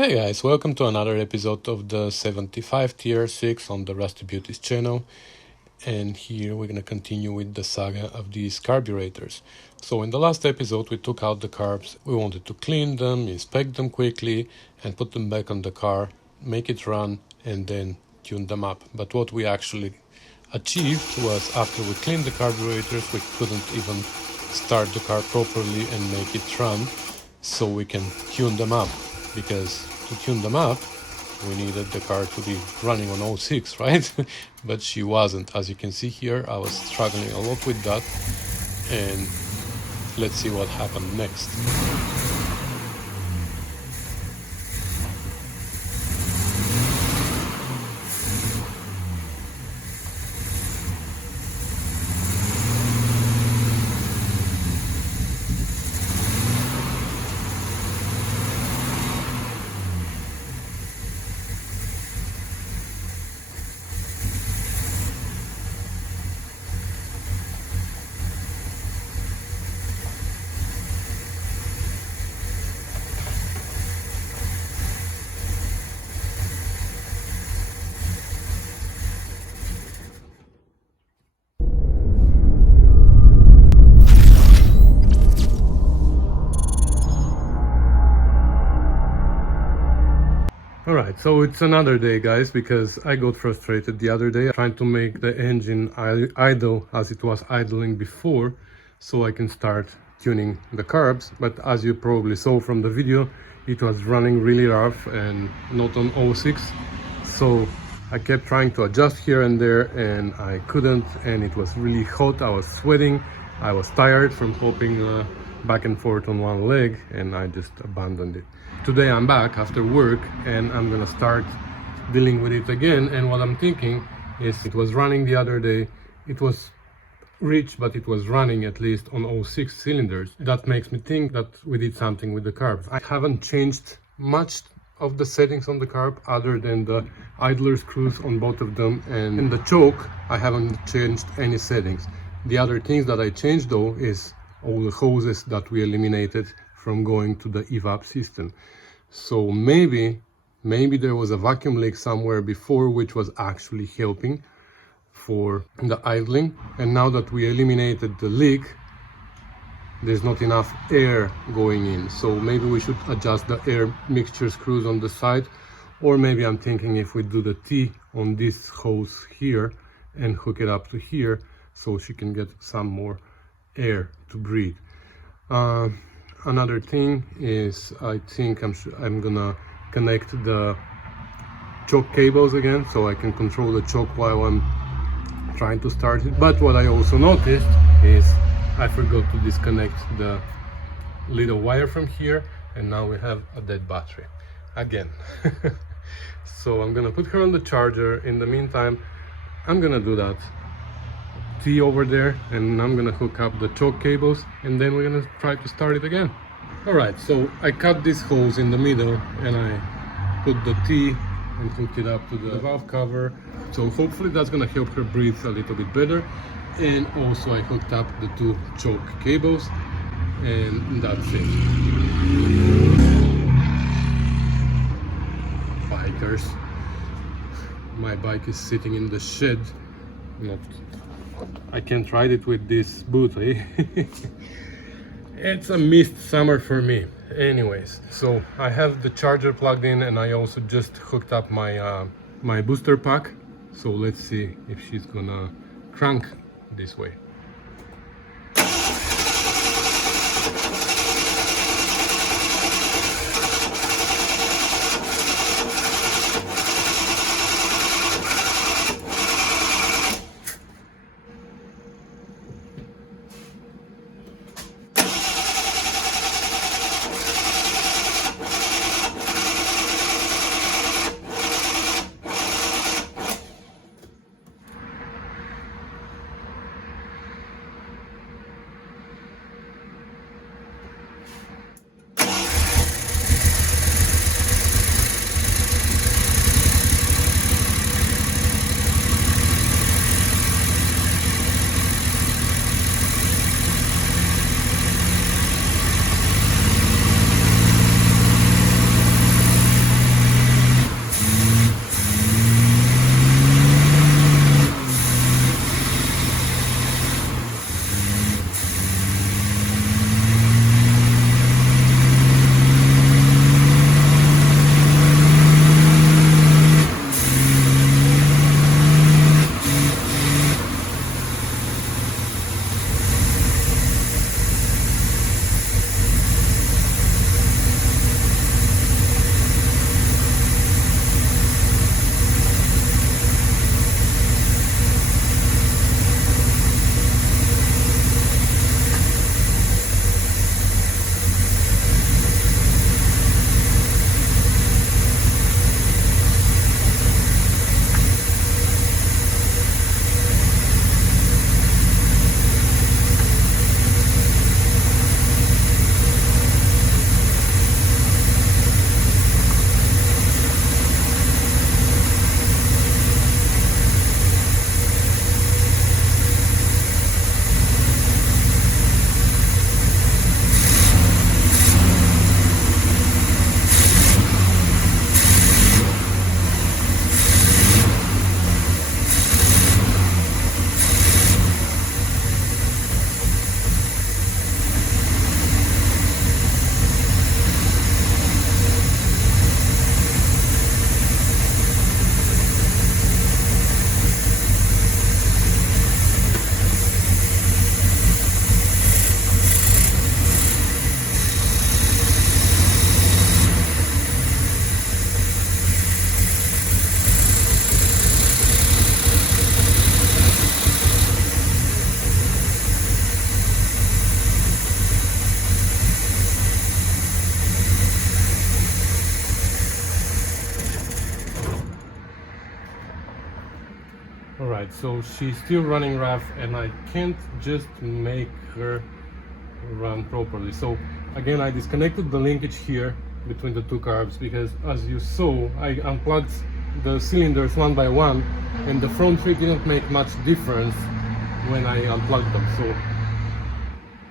Hey guys, welcome to another episode of the 75 TR6 on the Rusty Beauties channel. And here we're going to continue with the saga of these carburetors. So in the last episode we took out the carbs, we wanted to clean them, inspect them quickly and put them back on the car, make it run and then tune them up. But what we actually achieved was after we cleaned the carburetors we couldn't even start the car properly and make it run so we can tune them up. Because to tune them up, we needed the car to be running on 06, right? But she wasn't. As you can see here, I was struggling a lot with that. And let's see what happened next. Alright, so it's another day guys, because I got frustrated the other day trying to make the engine idle as it was idling before so I can start tuning the carbs, but as you probably saw from the video it was running really rough and not on 06, so I kept trying to adjust here and there and I couldn't, and it was really hot, I was sweating, I was tired from hopping back and forth on one leg and I just abandoned it. Today I'm back after work and I'm gonna start dealing with it again, and what I'm thinking is it was running the other day, it was rich but it was running at least on 06 cylinders. That makes me think that we did something with the carbs. I haven't changed much of the settings on the carb other than the idler screws on both of them, and in the choke I haven't changed any settings. The other things that I changed though is all the hoses that we eliminated from going to the evap system. So maybe there was a vacuum leak somewhere before which was actually helping for the idling, and now that we eliminated the leak there's not enough air going in, so maybe we should adjust the air mixture screws on the side, or maybe I'm thinking if we do the T on this hose here and hook it up to here so she can get some more air to breathe. Another thing is I think I'm gonna connect the choke cables again so I can control the choke while I'm trying to start it. But what I also noticed is I forgot to disconnect the little wire from here, and now we have a dead battery again. So I'm gonna put her on the charger. In the meantime I'm gonna do that T over there and I'm gonna hook up the choke cables and then we're gonna try to start it again. Alright, so I cut this hose in the middle and I put the T and hooked it up to the valve cover, so hopefully that's gonna help her breathe a little bit better. And also I hooked up the two choke cables and that's it. Bikers, my bike is sitting in the shed. I can't ride it with this boot, eh? It's a missed summer for me. Anyways, so I have the charger plugged in and I also just hooked up my my booster pack. So let's see if she's gonna crank this way. Alright, so she's still running rough and I can't just make her run properly. So again, I disconnected the linkage here between the two carbs because, as you saw, I unplugged the cylinders one by one and the front three didn't make much difference when I unplugged them. So,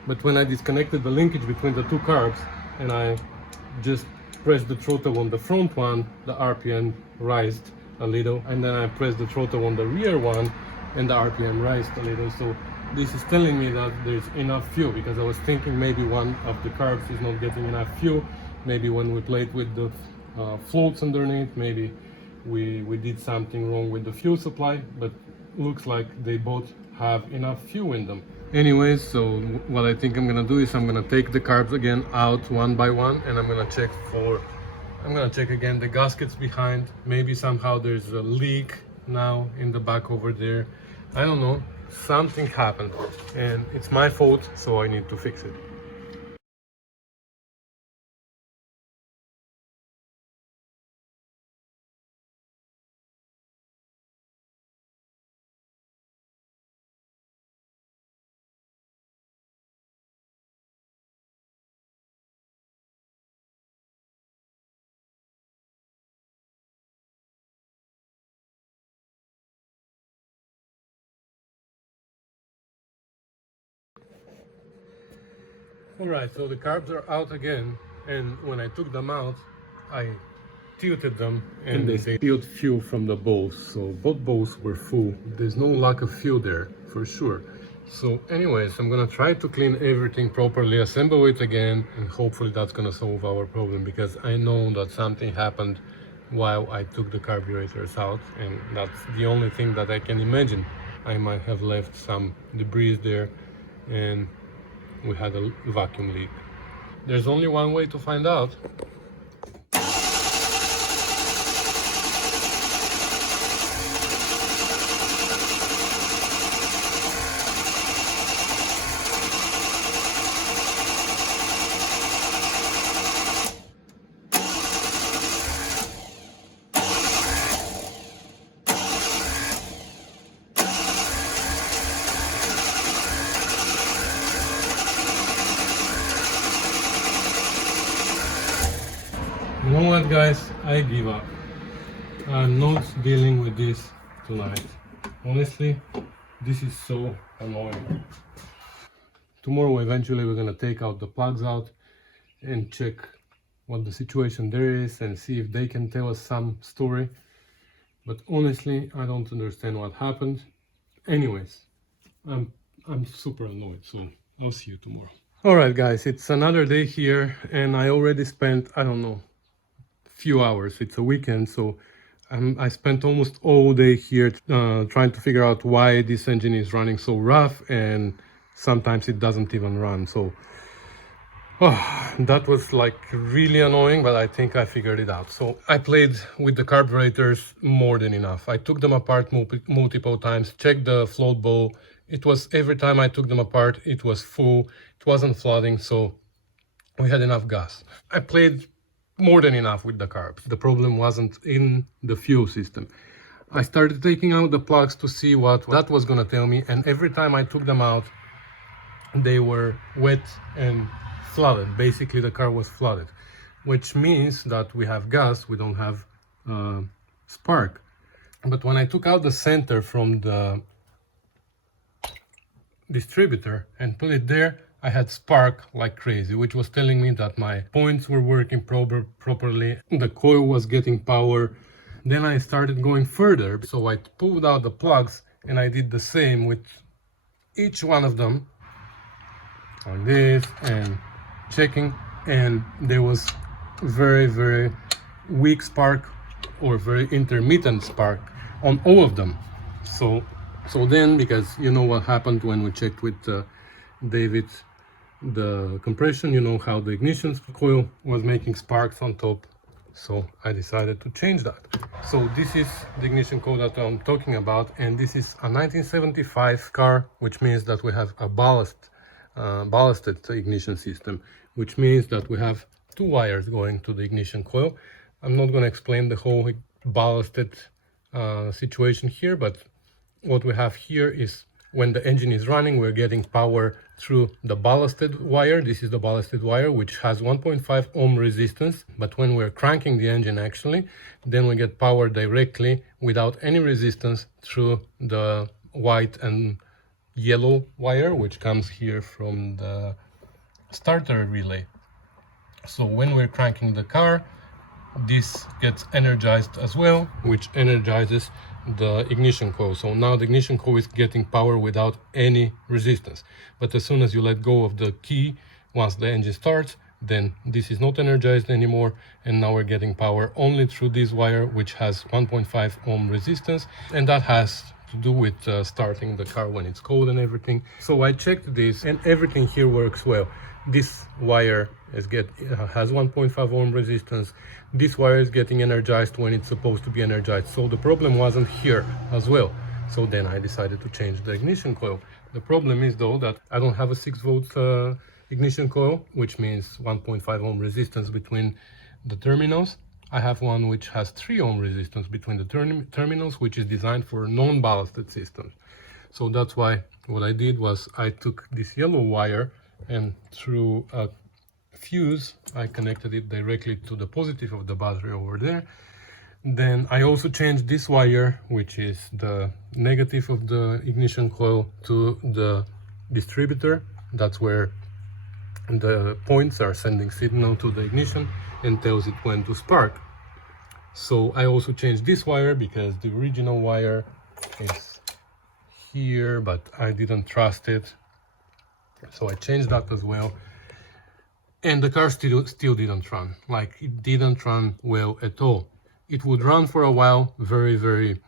but when I disconnected the linkage between the two carbs and I just pressed the throttle on the front one, the RPM raised a little, and then I pressed the throttle on the rear one and the RPM raised a little. So this is telling me that there's enough fuel, because I was thinking maybe one of the carbs is not getting enough fuel. Maybe when we played with the floats underneath, maybe we did something wrong with the fuel supply, but looks like they both have enough fuel in them. Anyways, so what I think I'm gonna do is I'm gonna take the carbs again out one by one, and I'm gonna check again the gaskets behind. Maybe somehow there's a leak now in the back over there. I don't know, something happened and it's my fault, so I need to fix it. Alright, so the carbs are out again, and when I took them out, I tilted them and they spilled fuel from the bowls, so both bowls were full. There's no lack of fuel there, for sure. So anyways, I'm gonna try to clean everything properly, assemble it again, and hopefully that's gonna solve our problem, because I know that something happened while I took the carburetors out, and that's the only thing that I can imagine. I might have left some debris there and we had a vacuum leak. There's only one way to find out. You know what, guys? I give up. I'm not dealing with this tonight. Honestly, this is so annoying. Tomorrow, eventually, we're gonna take out the plugs out and check what the situation there is and see if they can tell us some story. But honestly, I don't understand what happened. Anyways, I'm super annoyed, so I'll see you tomorrow. Alright guys, it's another day here and I already spent, I don't know, few hours. It's a weekend, so I spent almost all day here trying to figure out why this engine is running so rough, and sometimes it doesn't even run. So that was like really annoying, but I think I figured it out. So I played with the carburetors more than enough. I took them apart multiple times, checked the float bowl. It was, every time I took them apart, it was full, it wasn't flooding, so we had enough gas. I played more than enough with the carbs. The problem wasn't in the fuel system. I started taking out the plugs to see what that was gonna tell me, and every time I took them out, they were wet and flooded. Basically, the car was flooded, which means that we have gas, we don't have spark. But when I took out the center from the distributor and put it there, I had spark like crazy, which was telling me that my points were working properly, the coil was getting power. Then I started going further, so I pulled out the plugs and I did the same with each one of them, like this, and checking, and there was very weak spark or very intermittent spark on all of them. So then, because you know what happened when we checked with David the compression, you know how the ignition coil was making sparks on top, so I decided to change that. So this is the ignition coil that I'm talking about, and this is a 1975 car, which means that we have a ballasted ignition system, which means that we have two wires going to the ignition coil. I'm not going to explain the whole ballasted situation here, but what we have here is when the engine is running, we're getting power through the ballasted wire. This is the ballasted wire, which has 1.5 ohm resistance. But when we're cranking the engine actually, then we get power directly without any resistance through the white and yellow wire, which comes here from the starter relay. So when we're cranking the car, this gets energized as well, which energizes the ignition coil. So now the ignition coil is getting power without any resistance. But as soon as you let go of the key, once the engine starts, then this is not energized anymore, and now we're getting power only through this wire, which has 1.5 ohm resistance, and that has to do with starting the car when it's cold and everything. So I checked this, and everything here works well. This wire has 1.5 ohm resistance. This wire is getting energized when it's supposed to be energized. So the problem wasn't here as well. So then I decided to change the ignition coil. The problem is though that I don't have a 6-volt ignition coil, which means 1.5 ohm resistance between the terminals. I have one which has 3 ohm resistance between the terminals, which is designed for non-ballasted systems. So that's why what I did was I took this yellow wire, and through a fuse I connected it directly to the positive of the battery over there. Then I also changed this wire, which is the negative of the ignition coil, to the distributor. That's where the points are sending signal to the ignition and tells it when to spark. So I also changed this wire because the original wire is here, but I didn't trust it. So I changed that as well, and the car still didn't run. Like, it didn't run well at all. It would run for a while, very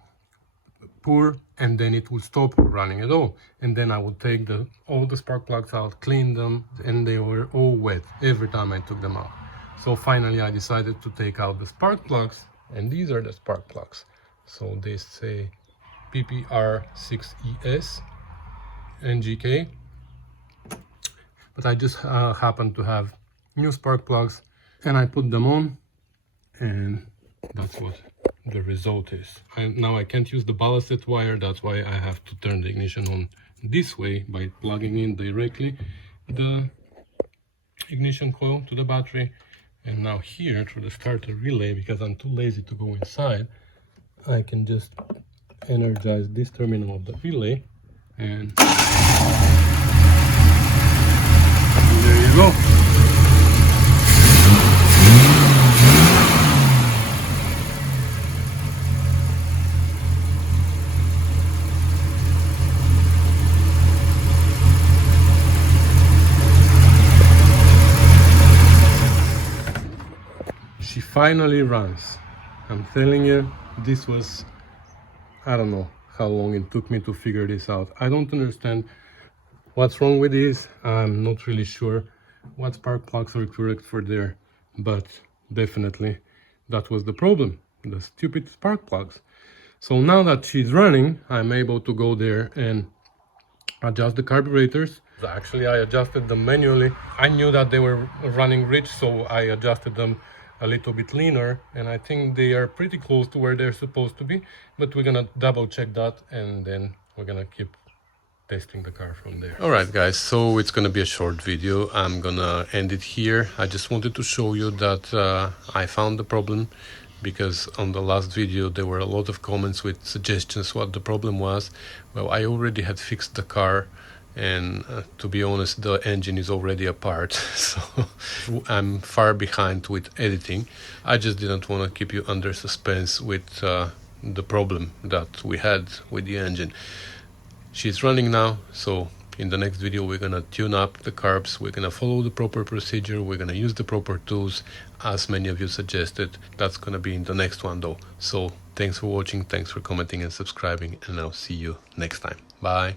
poor, and then it would stop running at all. And then I would take all the spark plugs out, clean them, and they were all wet every time I took them out. So finally I decided to take out the spark plugs, and these are the spark plugs. So they say PPR6ES NGK. But I just happened to have new spark plugs, and I put them on, and that's what the result is. Now I can't use the ballasted wire, that's why I have to turn the ignition on this way by plugging in directly the ignition coil to the battery. And now here through the starter relay, because I'm too lazy to go inside, I can just energize this terminal of the relay, and there you go. She finally runs. I'm telling you, this was, I don't know how long it took me to figure this out. I don't understand what's wrong with this. I'm not really sure what spark plugs are correct for there, but definitely that was the problem, the stupid spark plugs. So now that she's running, I'm able to go there and adjust the carburetors. Actually, I adjusted them manually. I knew that they were running rich, so I adjusted them a little bit leaner, and I think they are pretty close to where they're supposed to be, but we're gonna double check that, and then we're gonna keep testing the car from there. All right guys, so it's gonna be a short video. I'm gonna end it here. I just wanted to show you that I found the problem, because on the last video there were a lot of comments with suggestions what the problem was. Well, I already had fixed the car, and to be honest, the engine is already apart, so I'm far behind with editing. I just didn't want to keep you under suspense with the problem that we had with the engine. She's running now, so in the next video we're gonna tune up the carbs, we're gonna follow the proper procedure, we're gonna use the proper tools as many of you suggested. That's gonna be in the next one though. So thanks for watching, thanks for commenting and subscribing, and I'll see you next time. Bye.